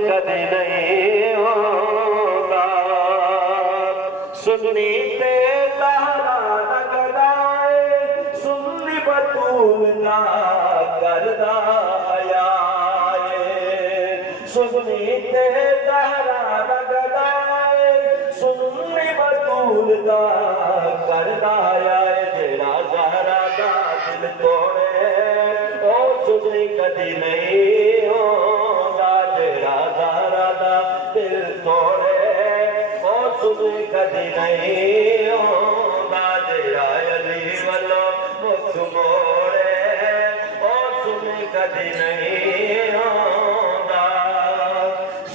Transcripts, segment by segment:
کدی نہیں ہوگا سننی تے زہرا نہ گدائے سننی بطول نہ کردہ حیائے سننی تے زہرا نہ گدائے سننی بطول نہ کردہ حیائے جیڑا زہرا دا دل توڑے او سننی کدی نہیں ہوگا جیڑا زہرا دا دل توڑے او سننی کدی نہیں ہوگا جیڑا علی والو مکھ موڑے او سننی کدی نہیں ہوگا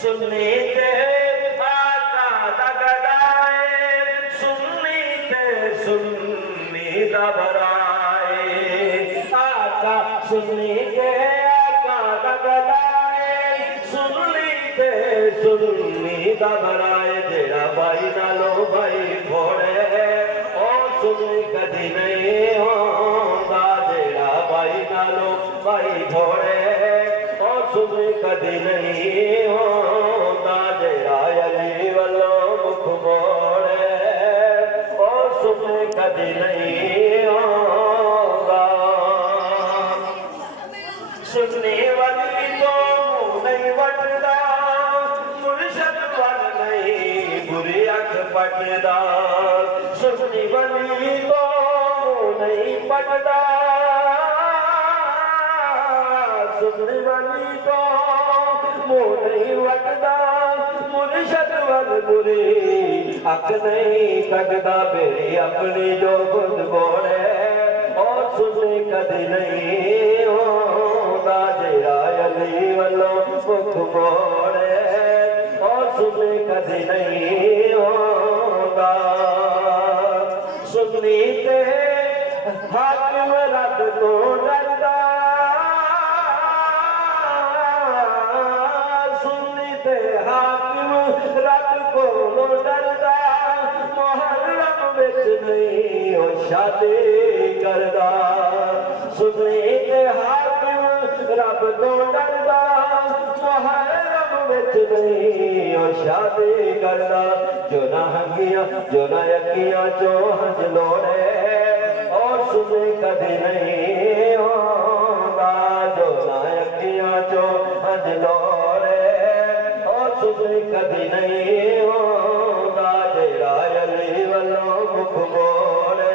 سننی تے آقا دا گدائے سننی تے سننی دا برائے آقا سننی تے آقا دا گدائے سننی تے سننی دا برائے جیڑا بھائی نالو بھائی پھوڑے او سننی کدی نہیں ہوگا جیڑا بھائی نالو بھائی پھوڑے او سننی کدی نہیں ہوگا جیڑا علی والو مکھ موڑے او سننی کدی نہیں ہوگا سننی والی تو منہ نہیں وٹدا مرشد ول نہیں بری اکھ پٹدا سننی والی تو منہ نہیں پٹدا سننی والی تو منہ نہیں وٹدا مرشد ول بری اکھ نہیں کٹدا بیڑی اپنی جو خود بوڑے او سننی کدی نہیں ہوگا جیڑا علی والو مکھ موڑے او سننی کدی نہیں ہوگا سننی تے حاکم رب تو ڈردا سننی تے حاکم رب کو ڈردا محرم وچ نہیں او شادی کردا سننی تے حاکم رب تو ڈردا محرم وچ نہیں او شادی کردا جو نہ ہنگیاں جو نہ یکیاں چو ہنج لوڑے او سننی کدی نہیں ہوگا جو نہ یکیاں چو ہنج لوڑے او سننی کدی نہیں ہوگا جیڑا علی والو مکھ موڑے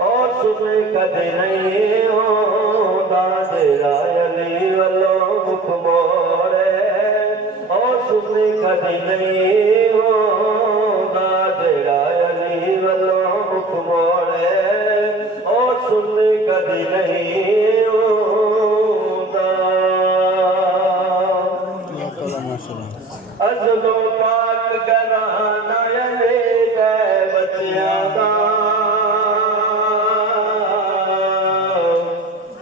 او سننی کدی نہیں ہوگا جیڑا علی والو مکھ موڑے او سننی کدی نہیں ہوگا جیڑا علی والو مکھ موڑے او سننی کدی نہیں ہوگا ازلو پاک گھرانہ علی دے بچیاں دا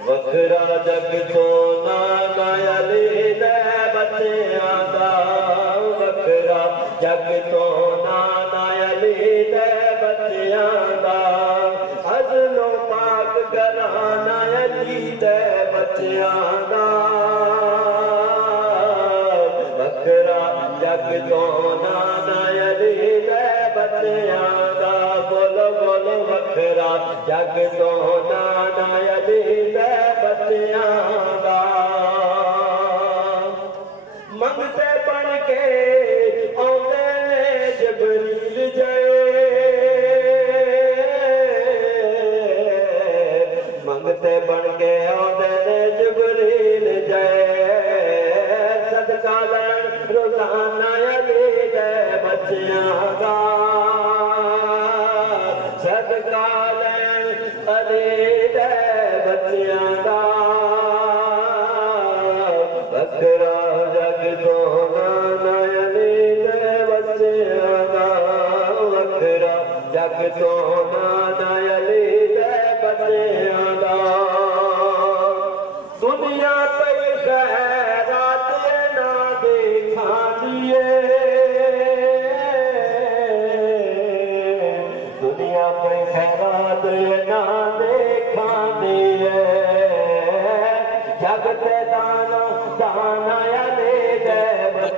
وکھرا جگ تو نانا علی دے بچیاں دا وکھرا جگ تو نانا علی دے بچیاں دا ازلو پاک گھرانہ علی دے بچیاں دا وکھرا جگ تو نانا علی دے بچیاں دا بولو بولو وکھرا جگ تو نانا علی دے بچیاں دا منگتے بن کے آندے نے جبریل جائے منگتے بن کے آندے نے جبریل جائے صدقہ لین روزانہ علی دے بچیاں دا صدقہ لین علی دے بچیاں دا وکھرا جگ تو نانا علی دے بچیاں دا وکھرا جگ تو نانا علی دے بچیاں دا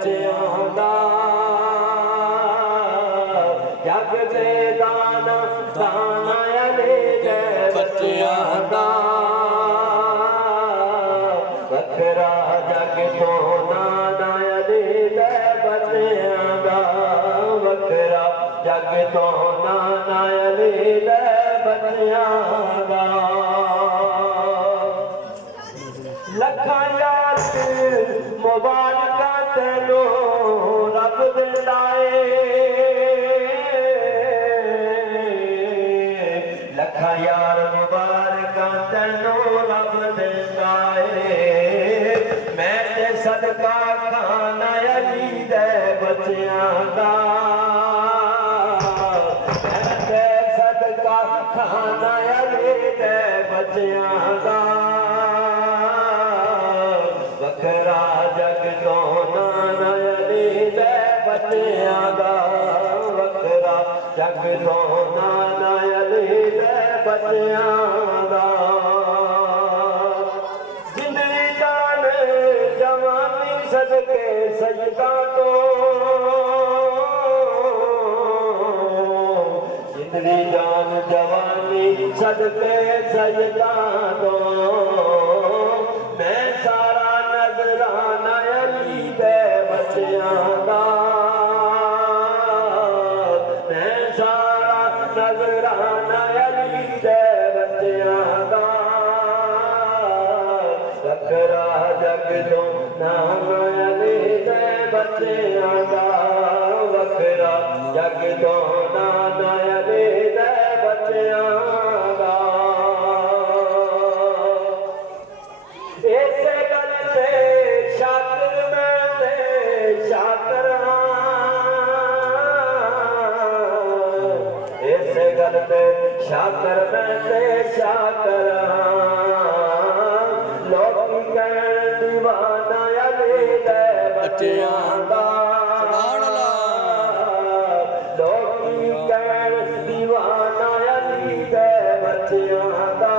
ਬੱਚਿਆਂ ਦਾ ਜਗ ਦੇ ਦਾਨਾ ਦਾਨਾ ਅਲੀ ਦੇ ਬੱਚਿਆਂ ਦਾ ਵੱਖਰਾ ਜਗ ਤੋਂ ਨਾਨਾ ਅਲੀ ਦੇ ਬੱਚਿਆਂ ਦਾ ਵੱਖਰਾ ਜਗ ਤੋਂ ਨਾਨਾ ਅਲੀ ਦੇ ਬੱਚਿਆਂ ਦਾ ਲੱਖਾਂ ਯਾਰ ਮੁਬਾਰਕਾਂ ਤੈਨੂੰ ਰੱਬ ਦੇ ਲਾਏ ਲੱਖਾਂ ਯਾਰ ਮੁਬਾਰਕਾਂ ਤੈਨੂੰ ਰੱਬ ਦੇ ਲਾਏ ਮੈਂ ਤੇ ਸਦਕਾ ਖਾਨਾ ਅਲੀ ਦੇ ਬੱਚਿਆਂ ਦਾ ਮੈਂ ਤੇ ਸਦਕਾ ਖਾਨਾ ਅਲੀ ਦੇ ਬੱਚਿਆਂ ਦਾ ਵੱਖਰਾ ਜਗ ਤੋਂ ਨਾਨਾ ਅਲੀ ਦੇ ਬੱਚਿਆਂ ਦਾ ਵੱਖਰਾ ਜਗ ਤੋਂ ਨਾਨਾ ਅਲੀ ਦੇ ਬੱਚਿਆਂ ਦਾ ਜ਼ਿੰਦਗੀ ਜਾਨ ਜਵਾਨੀ ਸਦਕੇ ਸਜਦਾ ਤੋਂ ਜ਼ਿੰਦਗੀ ਜਾਨ ਜਵਾਨੀ ਸਦਕੇ ਸਜਦਾ ਤੋਂ ਮੈਂ ਸਾਰਾ ਨਜ਼ਰਾਨਾ ਅਲੀ ਦੇ ਬੱਚਿਆਂ ਦਾ ਮੈਂ ਸਾਰਾ ਨਜ਼ਰਾਨਾ ਅਲੀ ਦੇ ਬੱਚਿਆਂ ਦਾ ਵੱਖਰਾ ਜਗ ਤੋਂ ਨਾਨਾ ਅਲੀ ਦੇ ਬੱਚਿਆਂ ਦਾ ਵੱਖਰਾ ਜਗ ਤੋਂ ਨਾਨਾ ਅਲੀ ਦੇ ਬੱਚਿਆਂ ਦਾ ਇਸੇ ਗੱਲ ਤੇ ਸ਼ਾਕਰ ਮੈਂ ਤੇ ਸ਼ਾਕਰ ਇਸੇ ਗੱਲ ਤੇ ਸ਼ਾਕਰ ਮੈਂ ਤੇ ਸ਼ਾਕਰ ਲੋਕੀ ਕਹਿਣ ਦੀਵਾਨਾ ਅਲੀ ਦੇ ਬੱਚਿਆਂ ਦਾ ਲੋਕੀ ਕਹਿਣ ਦੀਵਾਨਾ ਅਲੀ ਦੇ ਬੱਚਿਆਂ ਦਾ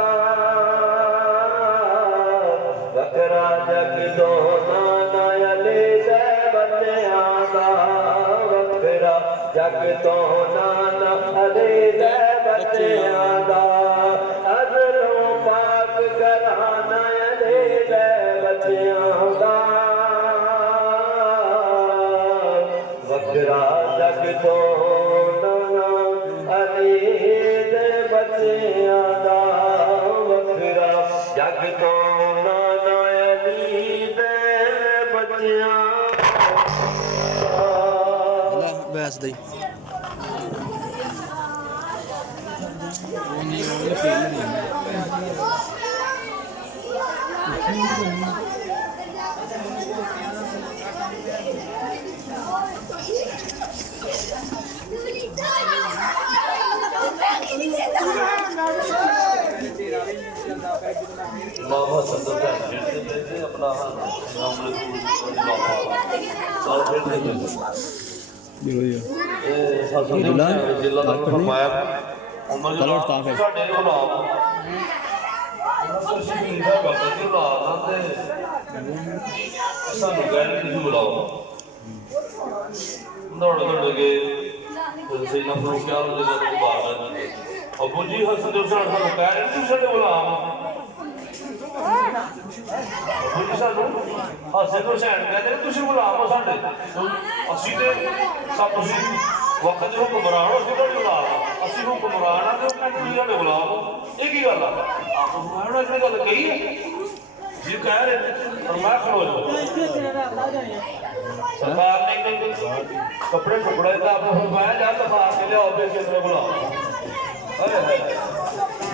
ਵੱਖਰਾ ਜਗ ਤੋਂ ਨਾਨਾ ਅਲੀ ਦੇ ਬੱਚਿਆਂ ਦਾ ਵੱਖਰਾ ਜਗ ਤੋਂ ਨਾਨਾ ਅਲੀ ਦੇ ਬੱਚਿਆਂ ਦਾ ਅਜ਼ਲੋਂ ਪਾਕ ਘਰਾਨਾ ਅਲੀ ਦੇ ਬੱਚਿਆਂ ਦਾ ਵੱਖਰਾ ਜਗ ਤੋਂ ਨਾਨਾ ਅਲੀ ਦੇ ਬੱਚਿਆਂ ਦਾ ਵੱਖਰਾ ਜਗ ਤੋਂ ਨਾਨਾ ਅਲੀ ਦੇ ਬੱਚਿਆਂ ਲੈ ਬੈਸ ਦੇ ਬਾਬਾ ਸੰਦਰ ਦਾ ਜਿਹੜੇ ਆਪਣਾ ਨਾਮ ਸਾਲ ਫਿਰ ਦੇ ਇਹ ਸਾਸਨ ਦੇ ਜ਼ਿਲ੍ਹਾ ਦਾ ਫਰਮਾਇਆ ਉਮਰ ਚਲੋ ਸਟਾਫ ਹੈ ਸਾਡੇ ਨੂੰ ਨਾਮ ਤੁਸੀਂ ਦਾ ਬਾਬਾ ਜੀ ਨਾਮ ਤੇ ਸਾਨੂੰ ਗੈਰ ਨਹੀਂ ਬੁਲਾਓ ਦੌੜ ਕੇ ਤੁਸੀਂ ਨਾ ਨੂੰ ਕਿਹਾ ਉਹਦੇ ਨਾਲ ਬਾਤ ਅਬੂ ਜੀ ਹਸਨ ਹੁਸੈਨ ਸਾਨੂੰ ਕਹਿ ਰਹੇ ਤੁਸੀਂ ਸਾਡੇ ਗੁਲਾਮ ਅਬੂ ਸਾਨੂੰ ਹਸਨ ਹੁਸੈਨ ਕਹਿੰਦੇ ਤੁਸੀਂ ਗੁਲਾਮ ਹੋ ਸਾਡੇ ਅਸੀਂ ਤੇ ਸਭ ਤੁਸੀਂ ਵਕਤ ਦੇ ਹੁਕਮਰਾਨ ਹੋ ਅਸੀਂ ਤੁਹਾਡੇ ਗੁਲਾਮ ਅਸੀਂ ਹੁਕਮਰਾਨ ਆ ਤੇ ਉਹ ਕਹਿੰਦੇ ਤੁਸੀਂ ਸਾਡੇ ਗੁਲਾਮ ਇਹ ਕੀ ਗੱਲ ਆ ਆਪ ਨੂੰ ਇਹ ਗੱਲ ਕਹੀ ਹੈ ਜੀ ਕਹਿ ਰਹੇ ਪਰ ਮੈਂ ਖਲੋ ਜਾ ਸਰਕਾਰ ਨੇ ਕੱਪੜੇ ਟੁਕੜੇ ਦਾ ਆਪ ਨੂੰ ਮੈਂ ਜਾ ਲਫਾ ਕੇ ਲਿਆਓ ਤੇ ਕਿੰਨੇ ਗੁਲਾਮ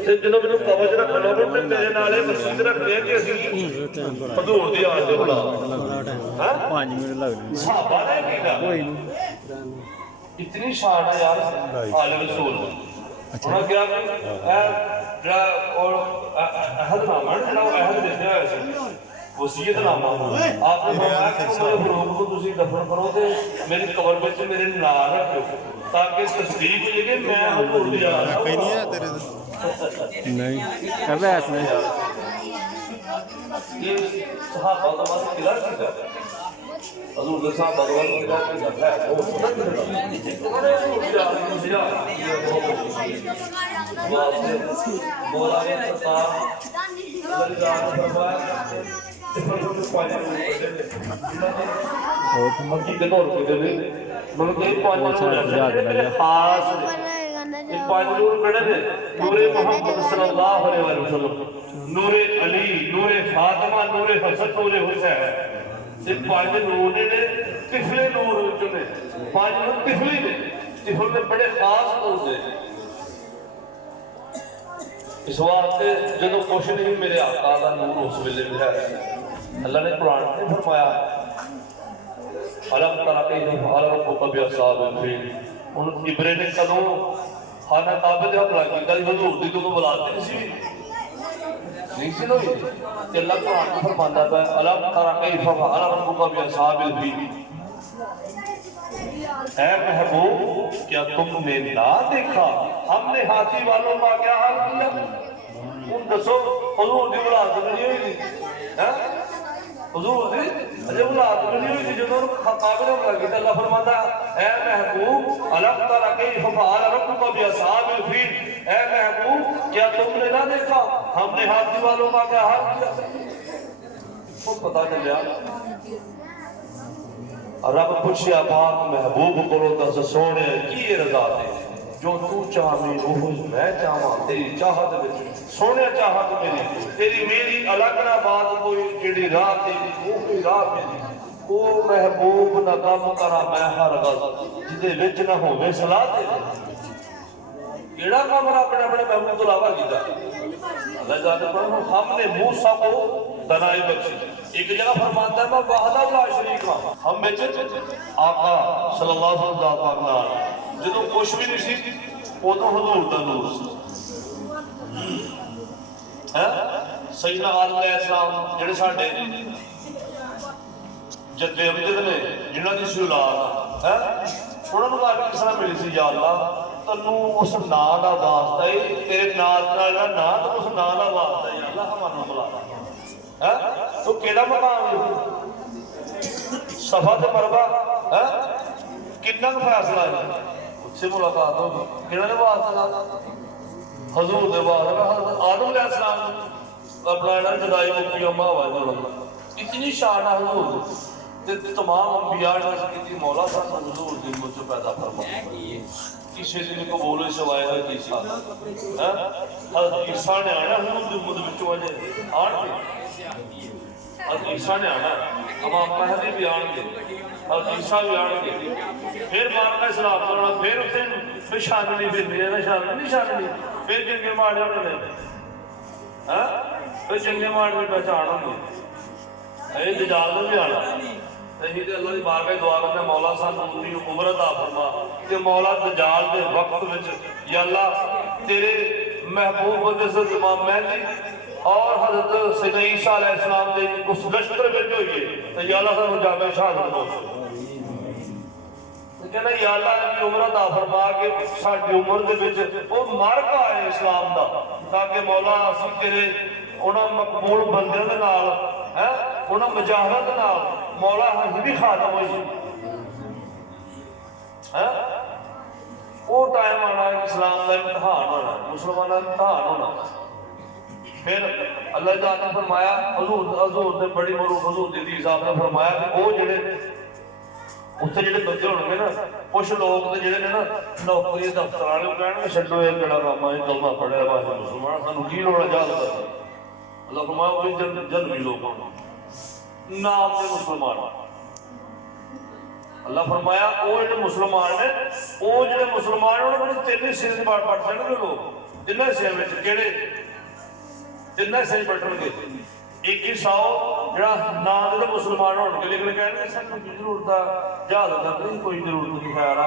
ਤੇ ਜਦੋਂ ਮੈਨੂੰ ਕਵਚ ਰੱਖਣ ਲੱਗੇ ਤੇ ਮੇਰੇ ਨਾਲੇ ਮਸਜਿਦ ਰੱਖਦੇ ਕਿ ਅਸੀਂ ਹਜ਼ੂਰ ਦੀ ਆਵਾਜ਼ ਦੇ ਬੁਲਾ ਹਾਂ 5 ਮਿੰਟ ਲੱਗਦੇ ਸਾਹਬਾ ਨੇ ਕੀਤਾ ਕੋਈ ਨਹੀਂ ਇਤਨੀ ਸ਼ਾਨ ਹੈ ਯਾਰ ਆਲੇ ਰਸੂਲ ਉਹਨਾਂ ਕਿਹਾ ਹੈ ਜਿਹੜਾ ਔਰ ਅਹਦ ਨਾਮਾ ਜਿਹੜਾ ਅਹਦ ਦਿੱਤੇ ਹੋਏ ਸੀ وصیت نامہ آپ نے فرمایا کہ میرے فروغ کو تسی دفن کرو تے میری قبر وچ میرے نال رکھو تاکہ تصدیق ہو کہ میں حضور دی آ رہا کوئی نہیں ہے تیرے نہیں بحث نہیں یہ صحابہ کا بات قلعہ کیا حضور کے صحابہ کا بات قلعہ ہے وہ سنت مولا نے سرکار حقیقت اور کے دے مطلب کہ پانچ خاص پانچ نور کڑے نے نور محمد صلی اللہ علیہ وسلم نور علی نور فاطمہ نور حسن نور حسین یہ پانچ نور نے تفلے نور چنے پانچ نور تفلی نے تفل میں بڑے خاص نور نے اس واسطے جدو کچھ نہیں میرے آقا کا نور اس ویلے میں ہے اللہ نے قرآن میں فرمایا علم ترى كيف فعل ربك بأصحاب الفيل ان ابرے نے کدوں خانہ کعبہ دے حملہ کیتا حضور دی تو بلاتے نہیں سی ہوئی کہ اللہ قرآن میں فرماتا ہے علم ترى كيف فعل ربك بأصحاب الفيل اے محبوب کیا تم نے نہ دیکھا ہم نے ہاتھی والوں کا کیا حال کیا ان دسو حضور دی اولاد نہیں ہوئی تھی حضور دی اجے اولاد نہیں ہوئی تھی جب قابل ہم لگی اللہ فرماتا اے محبوب علم ترى كيف فعل ربك باصحاب الفيل اے محبوب کیا تم نے نہ دیکھا ہم نے ہاتھی والوں کا کیا حال کیا وہ پتہ چلیا رب پوچھیا پاک محبوب کو دس سونے کی رضا دے جو تو چاہے وہ میں چاہاں تیری چاہت وچ سونے چاہت میری تیری میری الگ نہ بات کوئی جڑی راہ تیری کوئی راہ میری او محبوب نہ کام کرا میں ہر غز جدے وچ نہ ہوے صلاح تے کیڑا کام اپنے اپنے محبوب تو علاوہ کیتا اللہ جانے پر ہم نے موسیٰ کو دنائی بخشی ایک جگہ فرماتا ہے میں وحدہ لا شریک ہوں ہم میں آقا صلی اللہ علیہ وسلم جدو کچھ بھی نہیں سی وہ تو حضور دا نور سی سیدنا علیہ السلام جڑے ساڈے جدے امجد نے جنہاں دی سی اولاد انہاں نوں آ کس طرح ملی سی یا اللہ تنوں اس نام دا واسطہ ہے تیرے نال دا نام تو اس نام دا واسطہ ہے یا اللہ ہمانوں بلا تو کیڑا مقام ہے صفا تے مروا کتنا فیصلہ ہے اس سے ملاقات ہوگی کیڑا نے واسطہ حضور دے واسطہ آدم علیہ السلام اپنا جدائی مکی اما ہوا اتنی شان ہے حضور تمام انبیاء نے کی مولا صاحب حضور دی مجھ سے پیدا فرمایا کسی دن کو بولے سوائے گا عیسیٰ حضرت عیسیٰ نے آنا حضور دی مجھ بچوں آجے آن کے حضرت عیسیٰ نے آنا امام مہدی بھی آن کے حضرت عیسیٰ بھی آن کے پھر مارکہ اسلام کرنا پھر اسے شاننی پھر نہیں ہے شاننی پھر جنگے مارے ہونے نے پھر جنگے مارے میں پہچان ہونے اے دجال نے بھی آنا نہیں تے اللہ دی بارگاہ دعا کرتے مولا صاحب اپنی عمر عطا فرما کہ مولا دجال دے وقت وچ یا اللہ تیرے محبوب حضرت امام مہدی اور حضرت سیدنا عیسیٰ علیہ السلام دے اس لشکر وچ ہوئیے تو یا اللہ صاحب جامع شہادت پہنچ کہنا یا اللہ نے عمر عطا فرما کے ساڈی عمر دے وچ او مارکا ہے اسلام دا تاکہ مولا اسی تیرے انہاں مقبول بندیاں دے نال انہاں مجاہداں دے نال مولا ہم بھی خاتم ہوئی وہ ٹائم آنا ہے اسلام کا امتحان ہونا مسلمان کا امتحان ہونا پھر اللہ تعالیٰ نے فرمایا حضور نے بڑی معروف حضور دی صاحب نے فرمایا کہ وہ جڑے اتنے جڑے بچے ہونے نا کچھ لوگ جڑے نے نا نوکری دفتر والے کہنے کہ چھڈو یہ کیڑا کام ہے کلمہ پڑھیا واسطے مسلمان سانوں کی لوڑ ہے جہاد کرنے اللہ فرمایا وہ جنمی لوگ نام دے مسلمان اللہ فرمایا وہ جڑے مسلمان نے وہ جڑے مسلمان ہیں انہوں نے تین حصے بٹ جان گے لوگ تین حصے میں کہڑے تین حصے بٹن گے ایک حصہ جڑا نام دے مسلمان ہونے کے لیے کہنے سانوں کی ضرورت ہے جہاد کرنے کی کوئی ضرورت نہیں خیر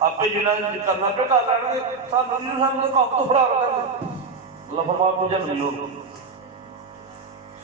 آپ جنہیں کرنا پہ کر لیں گے سانوں نہیں سانوں کام تو فرا کر دیں اللہ فرمایا کو جنمی لوگ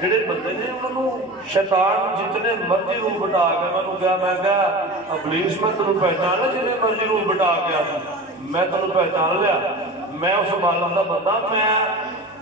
ਜਿਹੜੇ ਬੰਦੇ ਨੇ ਉਹਨਾਂ ਨੂੰ ਸ਼ੈਤਾਨ ਜਿਤਨੇ ਮਰਜ਼ੀ ਰੂਪ ਬਟਾ ਕੇ ਮੈਨੂੰ ਕਿਹਾ ਮੈਂ ਕਿਹਾ ਅਬਲੀਸ ਮੈਂ ਤੈਨੂੰ ਪਹਿਚਾਨ ਜਿੰਨੇ ਮਰਜ਼ੀ ਰੂਪ ਬਟਾ ਕੇ ਮੈਂ ਤੈਨੂੰ ਪਹਿਚਾਨ ਲਿਆ। ਮੈਂ ਉਸ ਮਾਲਕ ਦਾ ਬੰਦਾ ਮੈਂ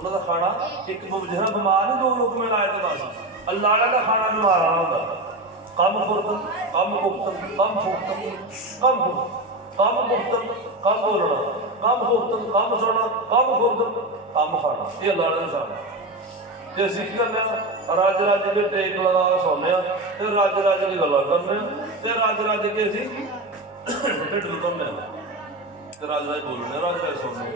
انہوں کا کھانا ایک جہاں بیمار نہیں 2 لقمے لائے تو بس اللہ والا کا کھانا بیمار آنا ہوتا کم خورتن کم گفتن کم پھوکتن کم بولنا کم خورتن کم سونا کم خورتن کم کھانا یہ اللہ والا نشان ہے کہ اسی کی کرنے راج کے ٹیک لگا سونے پھر راج کی گلا کرنے پھر راج کے اسی ڈھڈ کرنے راج بولنے راج سونے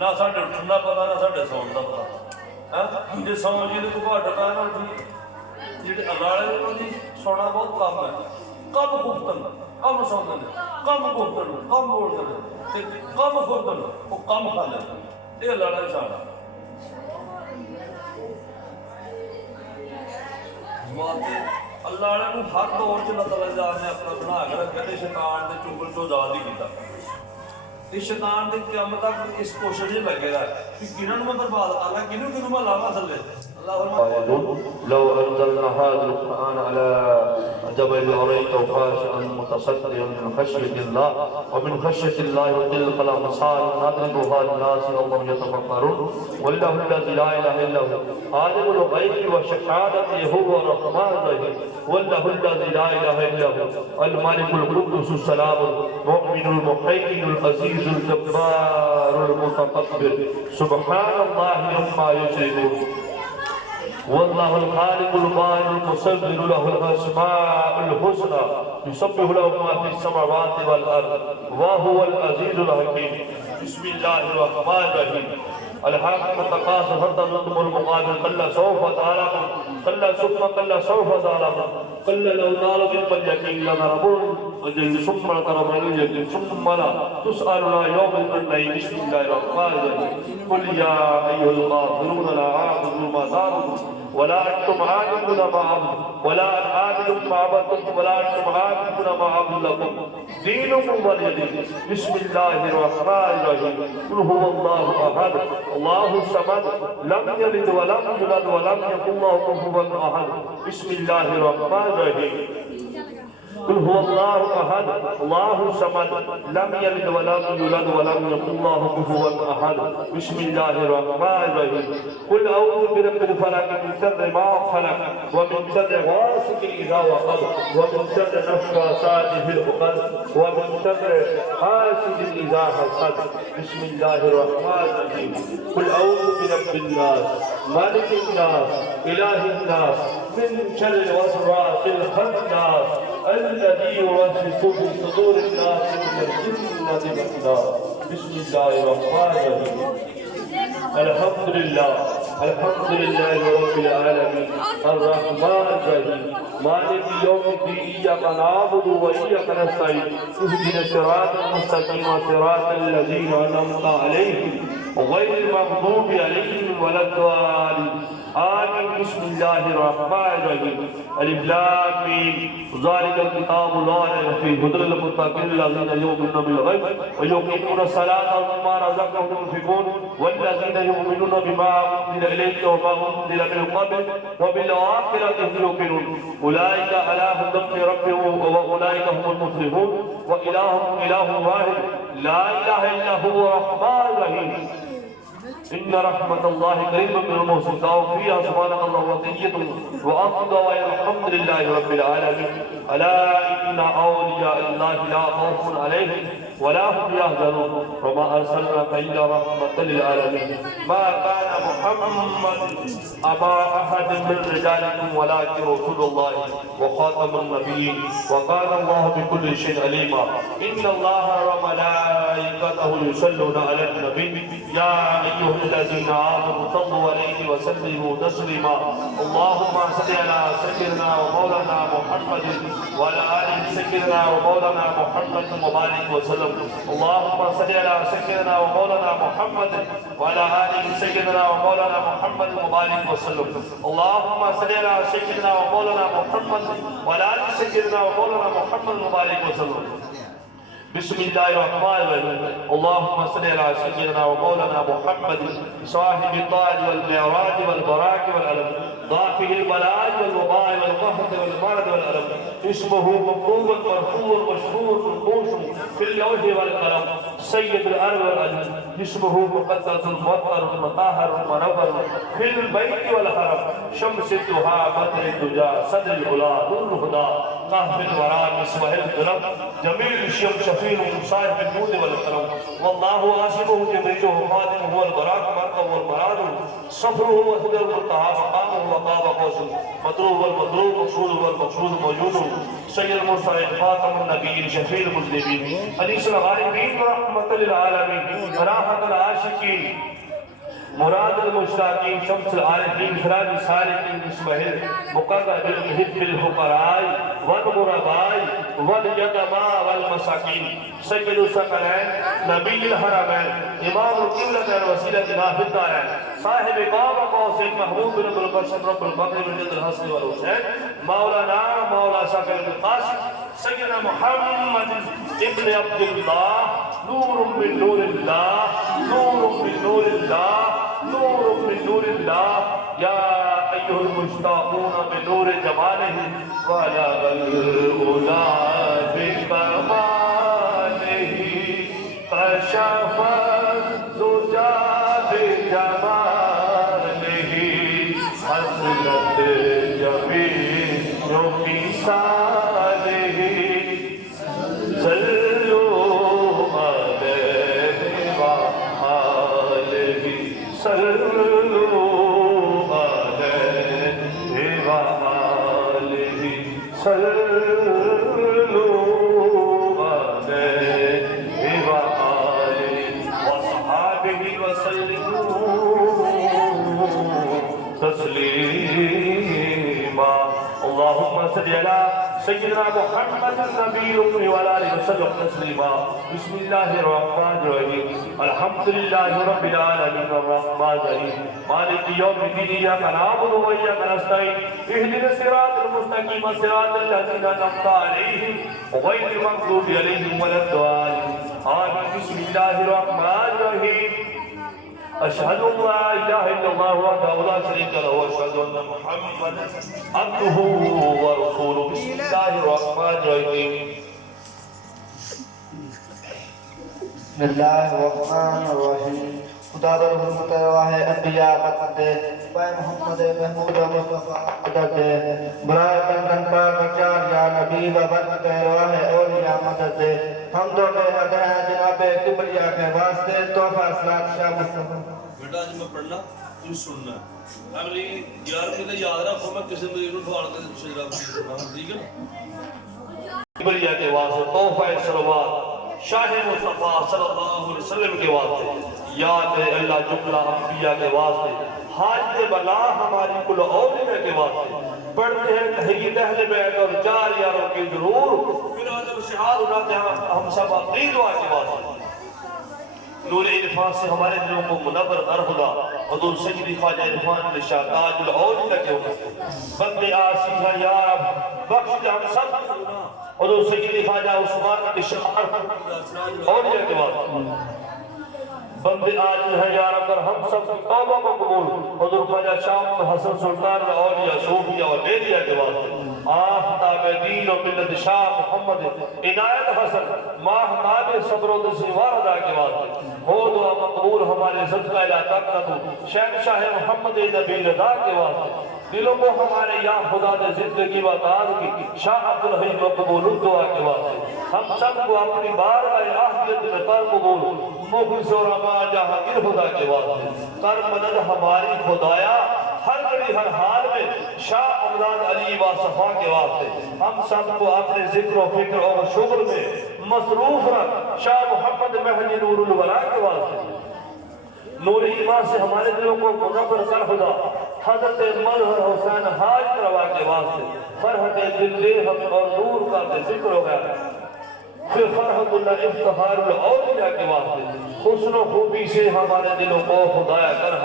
نہ ساڈے اٹھن کا پتا نہ ساڈے سون کا پتا جی سون جی کو گھٹ پہ نہ اٹھی جی اللہ والے جی سونا بہت کم ہے کم خفتن کم سوندے کم بولتے کم بولتے کم خفتن وہ کم کھا لیتے یہ اللہ والا نشان ہے اللہ والے ہر دور سے اللہ تعالیٰ نے اپنا بنا کے رکھا شیطان کے چنگل چو آزاد ہی کیا اس شیطان کے قیامت تک اس کوشش میں لگے رہا کہ کنہوں میں برباد کرنا کنہوں میں لاوا تھلے لو أنزلنا هذا القرآن على جبل لرأيته خاشعا متصدعا من خشية الله ومن خشية الله وتلك الأمثال نضربها للناس لعلهم يتفكرون والله الذي لا إله إلا هو عالم الغيب والشهادة هو الرحمن الرحيم والله الذي لا إله إلا هو الملك القدوس السلام المؤمن المهيمن العزيز الجبار المتكبر سبحان الله عما يشركون والله الخالق البارئ المصور له الاسماء الحسنى يسبح له ما في السماوات والارض وهو العزيز الحكيم بسم الله الرحمن الرحيم الحاكم التقاصر حتى نطم المقابل كلا سوف تعلم كلا ثم كلا سوف تعلم كلا لو نال علم اليقين لنربون وجل ثم ترى اليقين ثم لا تسألنا يوم الدين بسم الله الرحمن الرحيم قل يا أيها الكافرون لا أعبد ما تعبدون ولا أنتم عابدون ما أعبد ولا أنا عابد ما عبدتم ولا أنتم عابدون ما أعبد لكم دينكم ولي دين بسم الله الرحمن الرحيم قل هو الله أحد الله الصمد لم يلد ولم يولد ولم يكن له كفوا أحد بسم الله الرحمن الرحيم قل هو الله أحد الله الصمد لم يلد ولم يولد ولم يكن له كفوا أحد بسم الله الرحمن الرحيم قل أعوذ برب الفلق من شر ما خلق ومن شر غاسق إذا وقب ومن شر النفاثات في العقد ومن شر حاسد إذا حسد بسم الله الرحمن الرحيم قل أعوذ برب الناس مالك الناس إله الناس من شر الوسواس الخناس الذي يوسوس في صدور الناس من الجنة والناس بسم الله الرحمن الرحيم الحمد لله رب العالمين الرحمن الرحيم مالك يوم الدين إياك نعبد وإياك نستعين اهدنا الصراط المستقيم صراط الذين أنعمت عليهم غير المغضوب عليهم ولا الضالين آمين بسم الله الرحمن الرحيم ألف لام ميم ذلك الكتاب لا ريب فيه هدى للمتقين الذين يؤمنون بالغيب ويقيمون الصلاة ومما رزقناهم ينفقون والذين يؤمنون بما أنزل إليك وما أنزل من قبل وبالآخرة هم يوقنون أولئك على هدى من ربهم وأولئك هم المفلحون وإلههم إله واحد لا إله إلا هو الرحمن الرحيم إن رحمة الله قريبا من المحسنين فيها سبحانك اللهم وتحية وأفضل والحمد لله رب العالمين ألا إن أولياء الله لا خوف عليهم ولا هم يحزنون وما أرسلناك إلا رحمة للعالمين ما كان محمد أبا أحد من رجالكم ولكن رسول الله وخاتم النبيين وكان الله بكل شيء عليما إن الله وملائكته يصلون على النبي يا أيها الذين آمنوا صلوا عليه وسلموا تسليما اللهم صل على سيدنا ومولانا محمد وعلى آل سيدنا ومولانا محمد وبارك وسلم اللهم صل على سيدنا ومولانا محمد وعلى آل سيدنا ومولانا محمد وبارك وسلم اللهم صل على سيدنا ومولانا محمد وعلى آل سيدنا ومولانا محمد وبارك وسلم بسم الله الرحمن الرحيم اللهم صل على سيدنا ومولانا محمد صاحب الطاج والمعراج والبراك والعلم ضافه البلاء والوباء والقهر والمرض والألم اسمه مقبول مرفوع مشهور منقوش في اللوح والقلم سید العرب والعجم جسمه مقدس مطهر مطهر منور في البيت والحرم شمس الضحى بدر الدجى صدر العلا نور الهدى قهف الورى مصباح الظلم جميل الشيم شفيع صاحب الجود والكرم والله عاصمه جبريله خادمه والبراق مرقه والمراد صفره وسدر المنتهى مقامه وقاب قوسه مطلوب والمطلوب مقصود والمقصود موجود سيد المرسلين خاتم النبيين شفيع المذنبين انيس الغائبين ورحمة للعالمين راحة العاشقين مراد المشتاقين شمس العارفين فراج السالكين اسمه مقرر بالحب الفقراء والغرباء واليتامى والمساكين سيد الثقلين نبي الحرمين امام القبلة الوسيلة ما في الدارين صاحب قاب قوسين محمود بن ابو البشر رب المغرب بن الحسن والحسين مولانا مولا شاكر القاسم سيدنا محمد ابن عبد الله نور من نور الله نور من نور الله نور من نور الله يا أيها المشتاقون من نور جماله ولا الأولى بكماله كشف الزجى بجماله حصلت جميع مثاله صلوا عليه وآله صلوا عليه وآله صلوا عليه وآله وصحابه وسلموا تسليما اللهم صل على سيدنا محمد النبي الأمي وعلى آله وسلم تسليما بسم الله الرحمن الرحيم الحمد لله رب العالمين الرحمن الرحيم مالك يوم الدين إياك نعبد وإياك نستعين اهدنا الصراط المستقيم صراط الذين أنعمت عليهم غير المغضوب عليهم ولا الضالين آمين بسم الله الرحمن الرحيم أشهد أن لا إله إلا الله وحده لا شريك له وأشهد أن محمدا عبده ورسوله بسم الله الرحمن الرحيم بسم الله الرحمن الرحيم خدا در حرمت رواہ انبیاء بقدے بائے محمد محمود مصطفیٰ مددے برائے بندن پر بچار یا نبی و برکت رواہ اولیاء مددے ہم دو بے حد ہیں جناب قبلیہ کے واسطے تحفہ اسلام شاہ مصطفیٰ بیٹا آج میں پڑھنا تم سننا اگلی 11ویں کا یاد رکھو میں کسی مریض کو اٹھا کے سجدہ کرنا ٹھیک ہے قبلیہ کے واسطے تحفہ صلوات شاہ مصطفیٰ صلی اللہ علیہ وسلم کے واسطے یاد ہے اللہ جملہ انبیاء کے واسطے حاجت بلا ہماری کل اولیاء کے واسطے پڑھتے ہیں تحیید اہل بیت اور چار یاروں کی ضرور پھر آدم شہاد اڑاتے ہیں ہم سب اپنی دعا کے واسطے نور عرفان سے ہمارے دلوں کو منور کر خدا حضور سیدی خواجہ عرفان علی شاہ تاج الاولیاء کے واسطے بندے آسی ہیں یا رب بخش دے ہم سب حضور سیدی خواجہ عثمان علی شاہ اولیاء کے واسطے بندے آج ہیں یا رب ہم سب کی توبہ کو قبول حضور خواجہ شام حسن سلطان اولیاء صوفیہ اور بیدیہ کے واسطے آفتاب دین و ملت شاہ محمد عنایت حسن ماہتاب صبر و دسی واردہ کے واسطے ہو دعا مقبول ہمارے صدقہ علاقہ کرو شہنشاہ محمد نبی رضا کے واسطے دلوں کو ہمارے یا خدا نے زندگی و تازگی شاہ عبدالحیم مقبول دعا کے واسطے ہم سب کو اپنی بارگاہ آخرت میں کر قبول مخلص و رمان جہانگیر خدا کے واسطے کر مدد ہماری خدایا ہر گھڑی ہر حال میں شاہ عمران علی و صفا کے واسطے ہم سب کو اپنے ذکر و فکر اور شکر میں مصروف رکھ شاہ محمد مہدی نور الورا کے واسطے نور ایمان سے ہمارے دلوں کو منور کر خدا حضرت مظہر حسین حاج روا کے واسطے فرحت دل دے ہم اور نور کا ذکر ہو گیا پھر فرحت اللہ افتخار الاولیاء کے واسطے حسن و خوبی سے ہمارے دلوں کو خدایا کر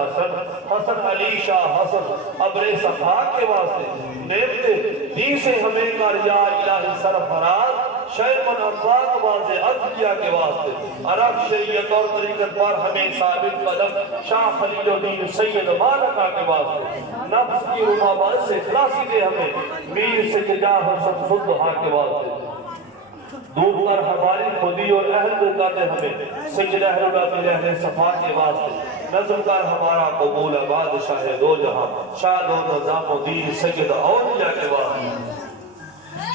حسن علی شاہ حسن ابر صفا کے واسطے نعمت دی سے ہمیں کر یا الہی سرفراز شہر من افاق واضح عدلیہ کے واسطے عرب شریعت اور طریقت پر ہمیں ثابت قدم شاہ خلیل الدین سید مالکہ کے واسطے نفس کی رمابات سے خلاصی دے ہمیں میر سے جاہ حسن فضحہ کے واسطے ڈوب کر ہماری خودی اور اہل کو کر دے ہمیں سجدہ اہل اہل صفا کے واسطے نظم کر ہمارا قبول بادشاہ دو جہاں شاہ دو نظام و دین سجدہ اولیاء کے واسطے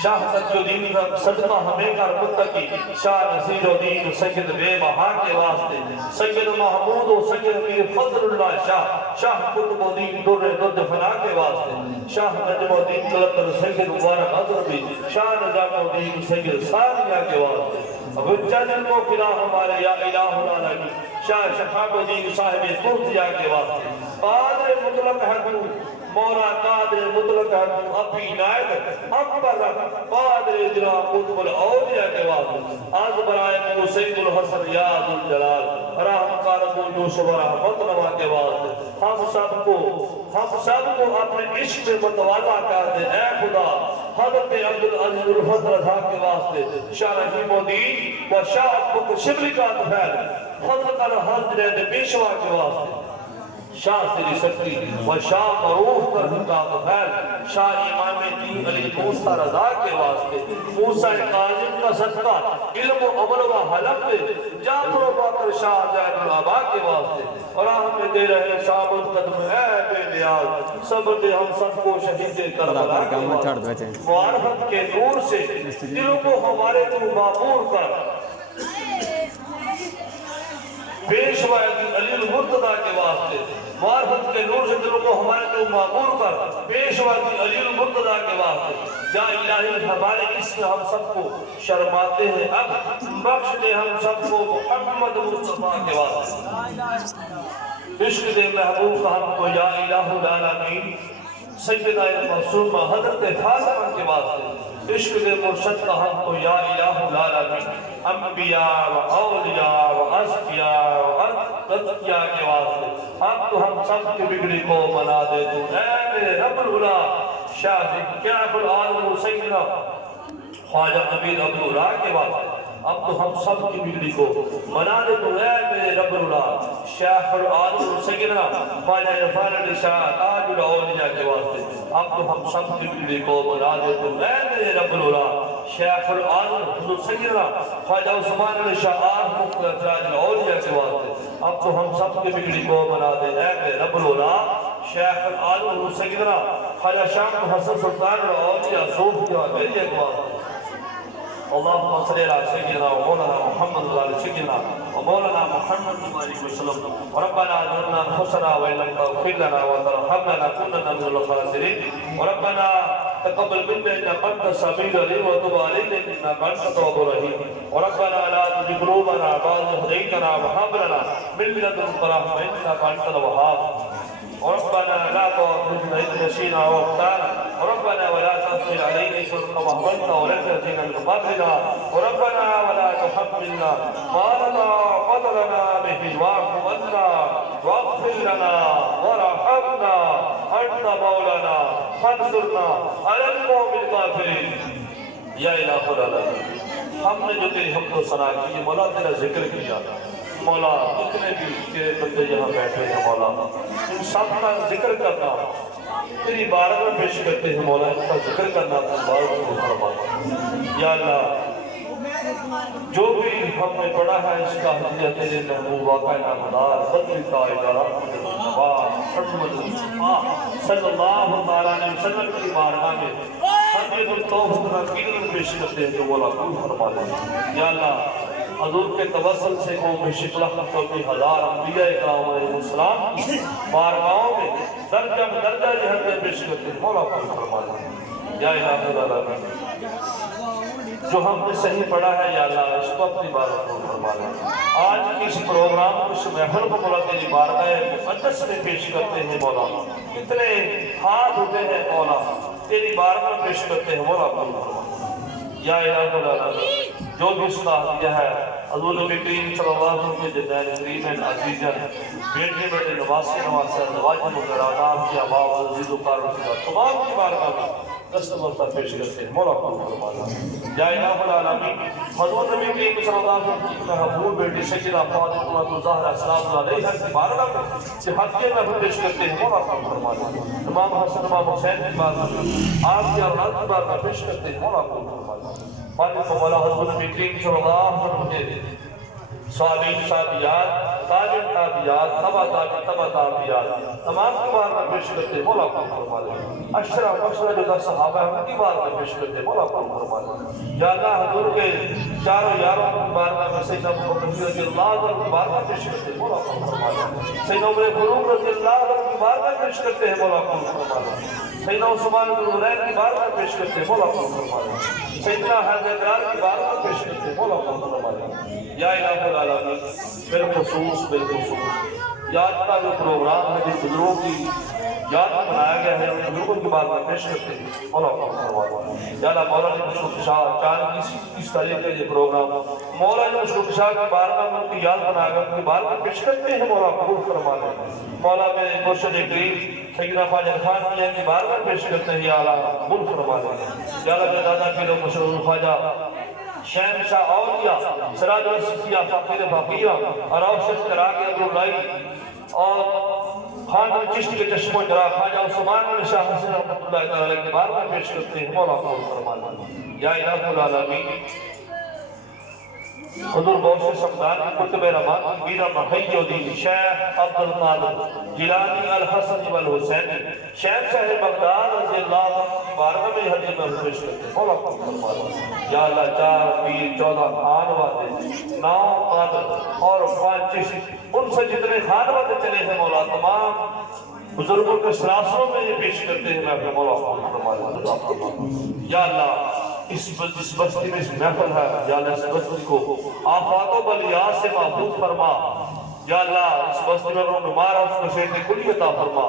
شاہ تج الدین کا صدقہ ہمیں کر متقی شاہ نصیر الدین سید بے بہا کے واسطے سید محمود و سید میر فضل اللہ شاہ شاہ قطب الدین در دد فنا کے واسطے شاہ نجم الدین قلندر سید مبارک حضربی شاہ نظام الدین سید ثانیہ کے واسطے غجہ دل کو فلا ہمارے یا الہ العالمین شاہ شفاق الدین صاحب ترزیہ کے واسطے قادر مطلق ہے تو مولا قادر مطلق ہے تو اپی نائب ہم پر قادر جناب قطب الاولیاء کے واسطے آج برائے کو سید الحسن یاد الجلال رحم کارکو یوسف رحمت نوا کے واسطے ہم سب کو اپنے عشق میں متوالا کر دے اے خدا حضرت عبدالعزیز الحسن رضا کے واسطے شاہ رحیم الدین و شاہ بک شبلی کا تفیل حضرت الحضر پیشوا کے واسطے شاہ سری سکتی و شاہ معروف کر کا تفیل شاہ امام دین علی موسیٰ رضا کے واسطے موسیٰ قاظم کا صدقہ علم و عمل و حلق دے جعفر و باقر شاہ زین العبا کے واسطے اور ہمیں دے رہے ثابت قدم اے بے نیاز صبر دے ہم سب کو شہید کربلا کے واسطے معرفت کے نور سے دلوں کو ہمارے تو معمور کر پیشوا علی المرتضی کے واسطے معرفت کے نور سے دلوں کو ہمارے تو معمور کر پیشوا علی المرتضی کے واسطے یا الہی ہمارے اس میں ہم سب کو شرماتے ہیں اب بخش دے ہم سب کو محمد مصطفیٰ کے واسطے عشق دے محبوب کا ہم کو یا الہ العالمین سیدنا معصومہ حضرت فاطمہ کے واسطے عشق دے مرشد کا ہم کو یا الہ العالمین انبیاء و اولیاء و اصفیاء و اتقیاء کے واسطے ہم تو ہم سب کی بگڑی کو منا دے تو اے میرے رب العلا شاہ کیف العالم سیدنا خواجہ نبیل عبداللہ کے واسطے اب تو ہم سب کی بگڑی کو منا دے تو اے میرے رب العلا شیخ العالم سیدنا خواجہ جعفر علی شاہ تاج الاولیاء کے واسطے اب تو ہم سب کی بگڑی کو منا دے تو اے میرے رب العلا شیخ العالم حضور سیدنا خواجہ عثمان علی شاہ آج مختلف تاج الاولیاء کے واسطے اب تو ہم سب کی بگڑی کو منا دے اے میرے رب العلا شیخ العالم حضور سیدنا خواجہ شاہ حسن سلطان الاولیاء صوفی کے واسطے اللهم صل على سيدنا ومولانا محمد وعلى سيدنا ومولانا محمد وعلى وسلم وربنا ظلمنا انفسنا وان لم تغفر لنا وترحمنا لنكونن من الخاسرين وربنا تقبل منا انك انت السميع العليم وتب علينا انك انت التواب الرحيم وربنا لا تزغ قلوبنا بعد إذ هديتنا وهب لنا من لدنك رحمة انك انت الوهاب وربنا لا تؤاخذنا إن نسينا أو أخطأنا وربنا ولا تحمل علينا إصرا كما حملته ولا تهزمنا من قبلنا وربنا ولا تحملنا ما لا طاقة لنا به واعف عنا واغفر لنا وارحمنا أنت مولانا فانصرنا على القوم الكافرين یا الہ العالمین ہم نے جو تیری حمد و ثنا کی مولا تیرا ذکر کیا مولا جتنے بھی تیرے بندے یہاں بیٹھے ہیں مولا ان سب کا ذکر کرنا تیری بارگاہ میں پیش کرتے ہیں مولا ان کا ذکر کرنا تمہارا کو فرما یا اللہ جو بھی ہم نے پڑھا ہے اس کا ہدیہ تیرے محبوب واقع نامدار بدری تائیدارہ محمد صلی اللہ علیہ وسلم کی بارگاہ میں ہدیہ التوحید نقیل پیش کرتے ہیں جو مولا کو فرما لیں یا اللہ حضور کے توسل سے قوم میں شکلہ کی ہزار انبیاء اکرام علیہ السلام کی بارگاہوں میں درجہ بدرجہ جہد پیش کرتے ہیں مولا کو فرما لیں یا الہ العالمین جو ہم نے صحیح پڑھا ہے یا اللہ اس کو اپنی بارگاہ کو فرما لیں آج کی اس پروگرام کو اس محفل کو مولا تیری بارگاہ مقدس میں پیش کرتے ہیں مولا کتنے ہاتھ ہوتے ہیں مولا تیری بارگاہ میں پیش کرتے ہیں مولا کو فرما یا الہ العالمین جو بھی اس کا ہدیہ ہے حضور نبی کریم صلی اللہ علیہ وسلم کے جدین کریم عزیزن بیٹے بیٹے نواسے نواسے ازواج مقررات کی آبا و عزیز و کار رسولہ تمام کی بارگاہ میں دستمرتہ پیش کرتے ہیں مولا کو فرمانا یا الہ العالمین حضور نبی کریم صلی اللہ علیہ وسلم کی محبوب بیٹی سیدہ فاطمہ الزہرا السلام علیہا کی بارگاہ میں صحت میں پیش کرتے ہیں مولا کو فرمانا امام حسن امام حسین کی بارگاہ میں آپ کی اولاد کی بارگاہ پیش کرتے ہیں مولا کو فرمانا مالک مولا حضرت نبی کریم صلی اللہ علیہ وسلم کے صحابین صحابیات تابعین تابعیات تبع تابعیات تمام کی بار میں پیش کرتے ہیں مولا قبول فرما لے اشرف افضل جو صحابہ ہیں ان کی بار میں پیش کرتے ہیں مولا قبول فرما لے یا اللہ حضور کے چاروں یاروں کی بار میں سیدنا ابو بکر رضی اللہ عنہ کی بار میں پیش کرتے ہیں مولا قبول فرما لے سیدنا عمر فاروق رضی اللہ عنہ کی بار میں پیش کرتے ہیں مولا قبول فرما لے سیدنا عثمان بن عفان کی بار میں پیش کرتے ہیں مولا قبول فرما لے سیدنا حیدر کی بار میں پیش کرتے ہیں مولا قبول فرما لے یا الہ العالمین بالخصوص یاد کا جو پروگرام ہے جس بزرگوں کی یاد میں بنایا گیا ہے ان بزرگوں کی بات میں پیش کرتے ہیں مولا یا اللہ مولا نے مشرق شاہ چاند کس طریقے یہ پروگرام مولا نے مشرق شاہ کی بار میں ان کی یاد بنایا گیا ان کی بار میں پیش کرتے ہیں مولا قبول فرما لے مولا میرے مرشد کریم سیدنا خواجہ خان میاں کی بار میں پیش کرتے ہیں یا اللہ قبول فرما لے یا اللہ کے دادا کے لوگ مشہور خواجہ شہنشاہ اولیاء سراج الصفیہ فقیر فقیہ اور اوشد کراغ عبداللہ اور خان چشتی کے چشم و جرا خواجہ عثمان بن شاہ حسین رحمۃ اللہ تعالی کے بار میں پیش کرتے ہیں مولا قبول فرما لے یا الہ العالمین حضور بوش سمدان کتب رمان میرا محی الدین شیخ عبدالقادر جیلانی الحسن والحسین شیخ شاہ بغداد رضی اللہ عنہ بارگاہ میں حدیث میں پیش کرتے ہیں مولا قبول فرما لے یا اللہ 4 پیر 14 خان والے 9 قادر اور 5 چشت ان سے جتنے خان والے چلے ہیں مولا تمام بزرگوں کے سلاسلوں میں یہ پیش کرتے ہیں میں اپنے مولا قبول فرما لے یا اللہ اس بستی میں اس محفل ہے یا اللہ اس بستی کو آفات و بلیات سے محفوظ فرما یا اللہ اس بستی میں اگر بیمار ہے اس کو شہد کلی عطا فرما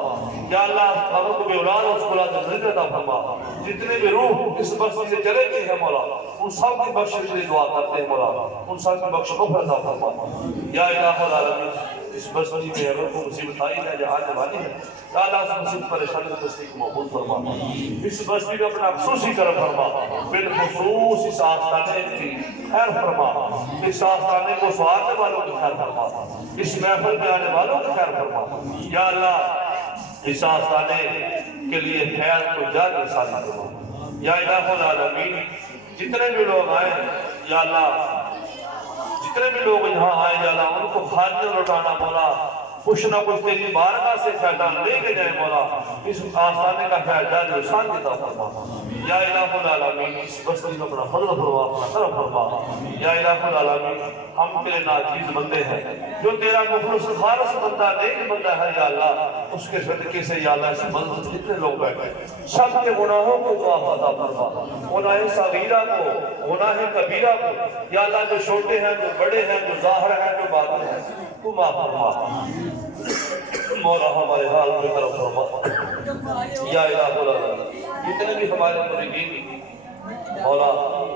یا اللہ اگر کو بے اولاد ہے اس کو اولاد رزق عطا فرما جتنے بھی روح اس بستی سے چلے گئے ہیں مولا ان سب کی بخشش کے لیے دعا کرتے ہیں مولا ان سب کی بخش کو عطا فرما یا الہ العالمین اس بستی میں اگر کوئی مصیبت آئی ہے یا آنے والی ہے یا اللہ اس مصیبت پریشانی کی بستی کو مقبول فرما اس بستی میں اپنا خصوصی کرم فرما بالخصوص اس آستانے کی خیر فرما اس آستانے کو سوارنے والوں کی خیر فرما اس محفل میں آنے والوں کی خیر فرما یا اللہ اس آستانے کے لیے خیر کو جان رسانی فرما یا الہ العالمین جتنے بھی لوگ آئے یا اللہ جتنے بھی لوگ یہاں آئے یا اللہ ان کو خالی لوٹانا مولا کچھ نہ کچھ تیری بارگاہ سے فیضان لے کے جائے مولا اس آستانے کا فیضان رسان کی طرف فرما یا الہ العالمین اس بستی میں اپنا فضل فرما اپنا کرم فرما یا الہ العالمین ہم کے لیے ناچیز بندے ہیں جو تیرا مخلص خالص بندہ نیک بندہ ہے یا اللہ اس کے صدقے سے یا اللہ اس منزل جتنے لوگ بیٹھے سب کے گناہوں کو معاف عطا فرما گناہ صغیرہ کو گناہ کبیرہ کو یا اللہ جو چھوٹے ہیں جو بڑے ہیں جو ظاہر ہیں جو باطن ہیں تو معاف فرما مولا ہمارے حال میں کرم فرما یا الہ العالمین جتنے بھی ہمارے مریدین مولا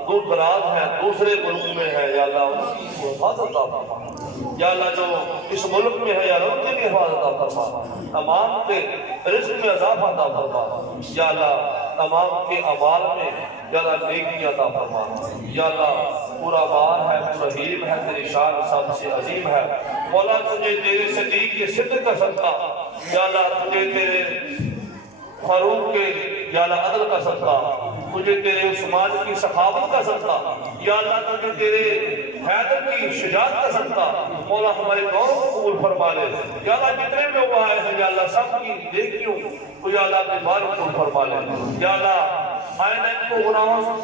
دور دراز ہیں دوسرے ملک میں ہے یا اللہ ان کی حفاظت عطا فرما یا اللہ جو اس ملک میں ہے یا اللہ ان کی بھی حفاظت عطا فرما تمام کے رزق میں اضافہ عطا فرما یا اللہ تمام کے اعمال میں یا اللہ نیکی عطا فرما یا اللہ پورا بار ہے صحیح ہے تیری شان سب سے عظیم ہے مولا تجھے تیرے صدیق کے صدق کا صدقہ یا اللہ تجھے تیرے فاروق کے یا اللہ عدل کا صدقہ تجھے تیرے عثمان کی سخاوت کا صدقہ یا اللہ تجھے تیرے حیدر کی شجاعت کا صدقہ مولا ہمارے دونوں کو قبول فرما لے یا اللہ جتنے بھی لوگ آئے ہیں یا اللہ سب کی نیکیوں کو یا اللہ اپنے بار قبول فرما لے یا اللہ آئندہ کو گناہوں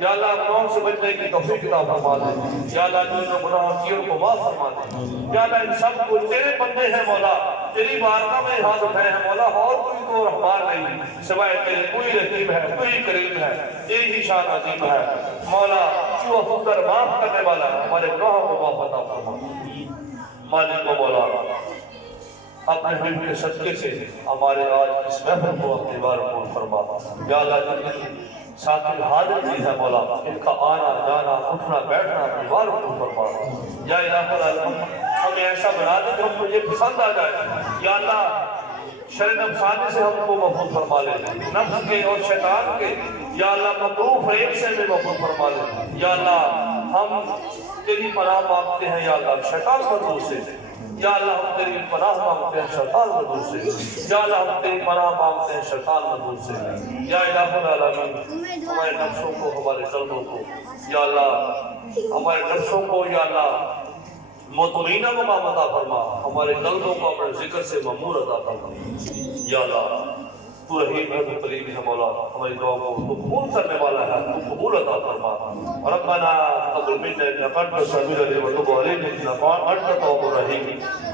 یا اللہ گناہوں سے بچنے کی توفیق عطا فرما دے یا اللہ جو انہوں گناہوں کیے ان کو معاف فرما دے یا اللہ ان سب کو تیرے بندے ہیں مولا تیری بارگاہ میں ہاتھ اٹھائے ہیں مولا اور کوئی تو رحمان نہیں سوائے تیرے کوئی رقیب ہے کوئی کریم ہے تیری ہی شان عظیم ہے مولا جو عفو کر معاف کرنے والا ہے ہمارے گناہوں کو معاف عطا فرما مالک و مولا اپنے حبیب کے صدقے سے ہمارے آج اس محفل کو اپنے بار قبول فرما یا اللہ جنت ساتھ حاضر چیز ہے مولا ان کا آنا جانا اٹھنا بیٹھنا اپنی بار قبول فرما یا الہ العالمین ہمیں ایسا بنا دے کہ ہم کو یہ پسند آ جائے یا اللہ شر نفسانی سے ہم کو محفوظ فرما لے نفس کے اور شیطان کے یا اللہ مکروہ فریب سے بھی محفوظ فرما لے یا اللہ ہم تیری پناہ مانگتے ہیں یا اللہ شیطان مردود سے یا اللہ ہم تیری پناہ مانگتے ہیں شیطان مردود سے یا اللہ ہم تیری پناہ مانگتے ہیں شیطان مردود سے یا الہ العالمین ہمارے نفسوں کو ہمارے قلبوں کو یا اللہ ہمارے نفسوں کو یا اللہ مطمئنہ مقام عطا فرما، ہمارے قلبوں کو اپنے ذکر سے معمور عطا فرما یا اللہ۔ تو رحیم ہے، تو کریم ہے مولا، ہماری دعا کو تو قبول کرنے والا ہے، تو قبول عطا فرما۔ ربنا تقبل منا انک انت السمیع العلیم وتب علینا انک انت التواب الرحیم۔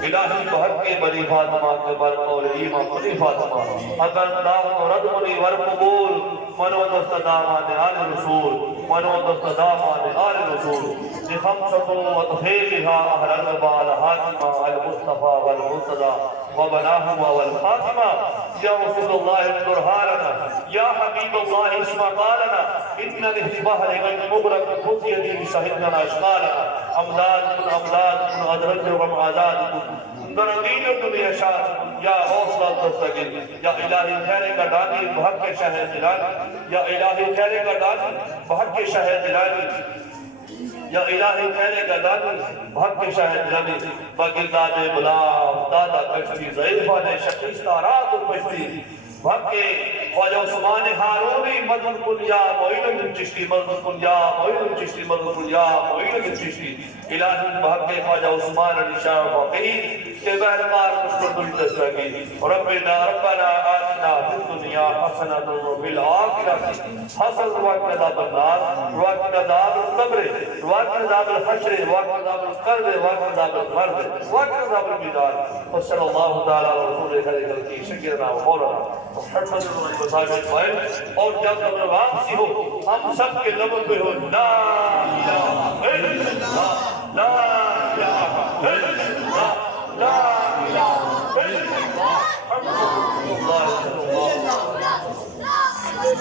الہی بحق بنی فاطمہ کے برکت اور ایمان بنی فاطمہ اگر دعوت و رد منی ور قبول منوت استدامان آل رسول منوت استدامان آل رسول لخمسة وتفیلها اہل الربال حاکمہ المصطفى والمرتضى وبناهما والفاطمہ یا رسول اللہ انظر حالنا یا حبیب اللہ اسمع قالنا ان الانتباہ لغن مبرک خذیتی بشہدنا اشقالنا امداد من امداد من ادرج ومعادات درمین دنیا شاد یا حوصلہ دستگیر یا الہی خیرے کا دانی بحق شاہ دلانی یا الہی خیرے کا دانی بحق شاہ دلانی یا الہی خیرے کا دانی بحق شاہ دلانی بگرداد بلا دادا کشتی ضعیفان شکیستہ رات پشتی بحق خواجہ عثمان ہارونی مدن کن یا معین بن چشتی مدن کن یا معین چشتی مدن کن یا معین بن چشتی الہی بحق خواجہ عثمان علی شاہ فقیر کے بہرمار مشکل دستگی ربنا آتنا فی الدنیا حسنۃ وفی الآخرۃ حسنۃ وقنا عذاب النار وقنا عذاب القبر وقنا عذاب الحشر وقنا عذاب القبر وقنا عذاب المرد وقنا عذاب المیدان وصلی اللہ تعالی علی رسول خیر کی سیدنا و مولانا محمد صلی اللہ علیہ وسلم اور جب ہم واپسی ہو ہم سب کے لبوں پہ ہو لا الہ الا اللہ